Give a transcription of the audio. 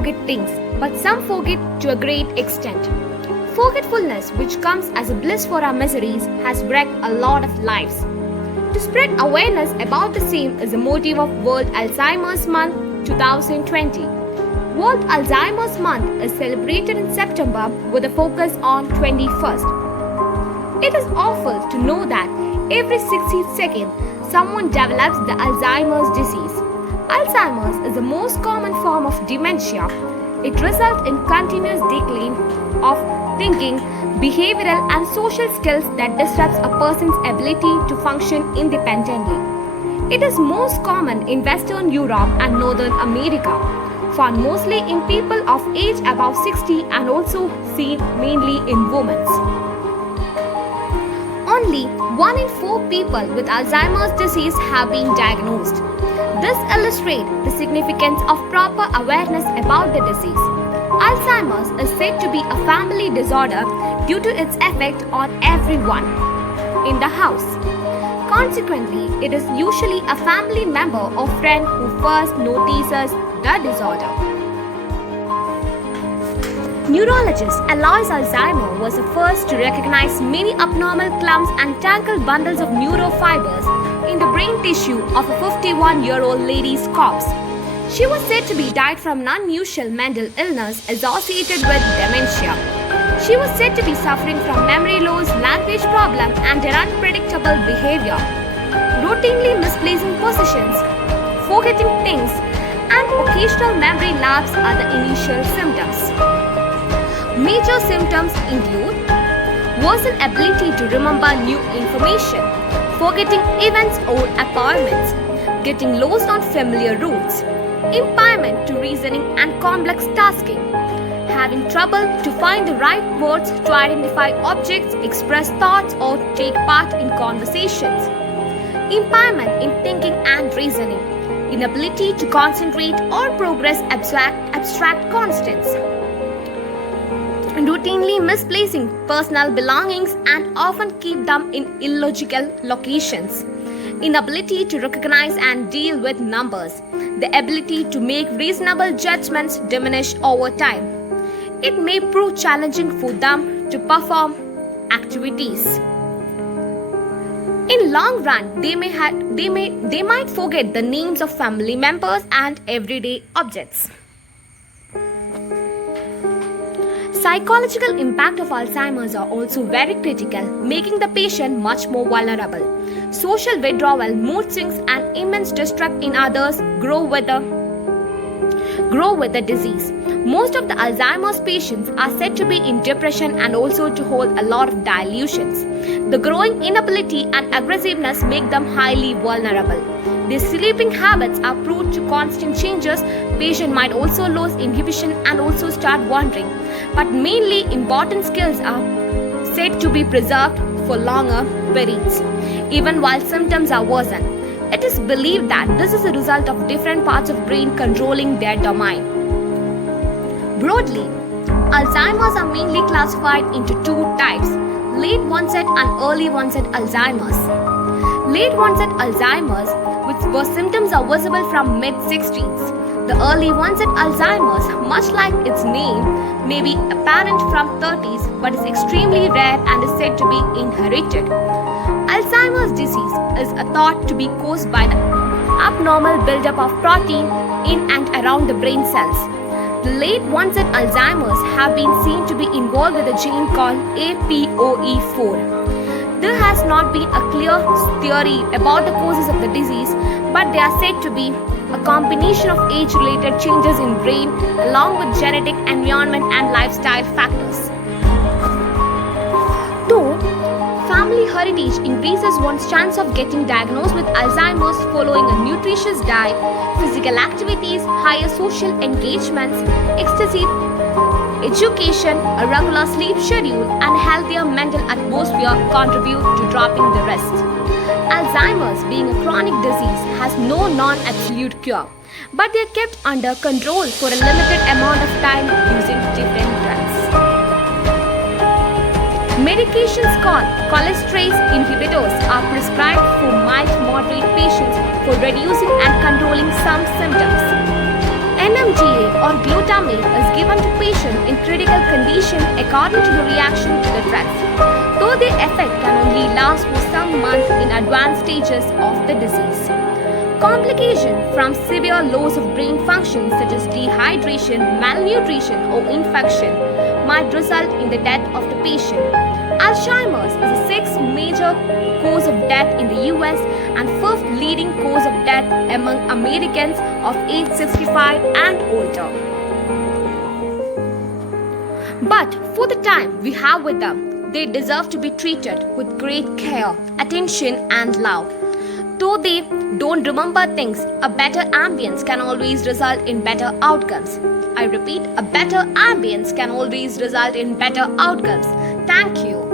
forget things, but some forget to a great extent. Forgetfulness, which comes as a bliss for our miseries, has wrecked a lot of lives. To spread awareness about the same is the motive of World Alzheimer's Month 2020. World Alzheimer's Month is celebrated in September with a focus on 21st. It is awful to know that every 60 seconds someone develops the Alzheimer's disease. Alzheimer's is the most common form of dementia. It results in continuous decline of thinking, behavioral and social skills that disrupts a person's ability to function independently. It is most common in Western Europe and Northern America, found mostly in people of age above 60 and also seen mainly in women. Only 1 in 4 people with Alzheimer's disease have been diagnosed. This illustrates the significance of proper awareness about the disease. Alzheimer's is said to be a family disorder due to its effect on everyone in the house. Consequently, it is usually a family member or friend who first notices the disorder. Neurologist Alois Alzheimer was the first to recognize many abnormal clumps and tangled bundles of neurofibers in the brain tissue of a 51-year-old lady's corpse. She was said to be died from an unusual mental illness associated with dementia. She was said to be suffering from memory loss, language problem, and an unpredictable behavior, routinely misplacing positions, forgetting things, and occasional memory lapse are the initial symptoms. Major symptoms include worsened ability to remember new information, forgetting events or appointments, getting lost on familiar routes, impairment to reasoning and complex tasking, having trouble to find the right words to identify objects, express thoughts, or take part in conversations, impairment in thinking and reasoning, inability to concentrate or progress abstract constants, routinely misplacing personal belongings and often keep them in illogical locations, inability to recognize and deal with numbers, the ability to make reasonable judgments diminish over time. It may prove challenging for them to perform activities. In long run, they might forget the names of family members and everyday objects. Psychological impact of Alzheimer's are also very critical, making the patient much more vulnerable. Social withdrawal, mood swings, and immense distrust in others grow with the disease. Most of the Alzheimer's patients are said to be in depression and also to hold a lot of delusions. The growing inability and aggressiveness make them highly vulnerable. Their sleeping habits are prone to constant changes. Patient might also lose inhibition and also start wandering. But mainly important skills are said to be preserved for longer periods, even while symptoms are worsened. It is believed that this is a result of different parts of brain controlling their domain. Broadly, Alzheimer's are mainly classified into 2 types: late onset and early onset Alzheimer's. Late onset Alzheimer's, where symptoms are visible from mid-60s. The early onset Alzheimer's, much like its name, may be apparent from 30s but is extremely rare and is said to be inherited. Alzheimer's disease is thought to be caused by the abnormal buildup of protein in and around the brain cells. The late onset Alzheimer's have been seen to be involved with a gene called APOE4. There has not been a clear theory about the causes of the disease, but they are said to be a combination of age-related changes in brain along with genetic, environment and lifestyle factors. Though family heritage increases one's chance of getting diagnosed with Alzheimer's following a nutritious diet, physical activities, higher social engagements, extensive education, a regular sleep schedule, and healthier mental atmosphere contribute to dropping the rest. Alzheimer's, being a chronic disease, has no non-absolute cure, but they are kept under control for a limited amount of time using different drugs. Medications called cholinesterase inhibitors are prescribed for mild to moderate patients for reducing and controlling some symptoms. NMDA or glutamate is given to patients in critical condition according to the reaction to the drugs, though their effect can only last for some months in advanced stages of the disease. Complication from severe loss of brain function such as dehydration, malnutrition or infection might result in the death of the patient. Alzheimer's is the sixth major cause of death in the US and fifth leading cause of death among Americans of age 65 and older. But for the time we have with them, they deserve to be treated with great care, attention and love. Though they don't remember things, a better ambience can always result in better outcomes. I repeat, a better ambience can always result in better outcomes. Thank you.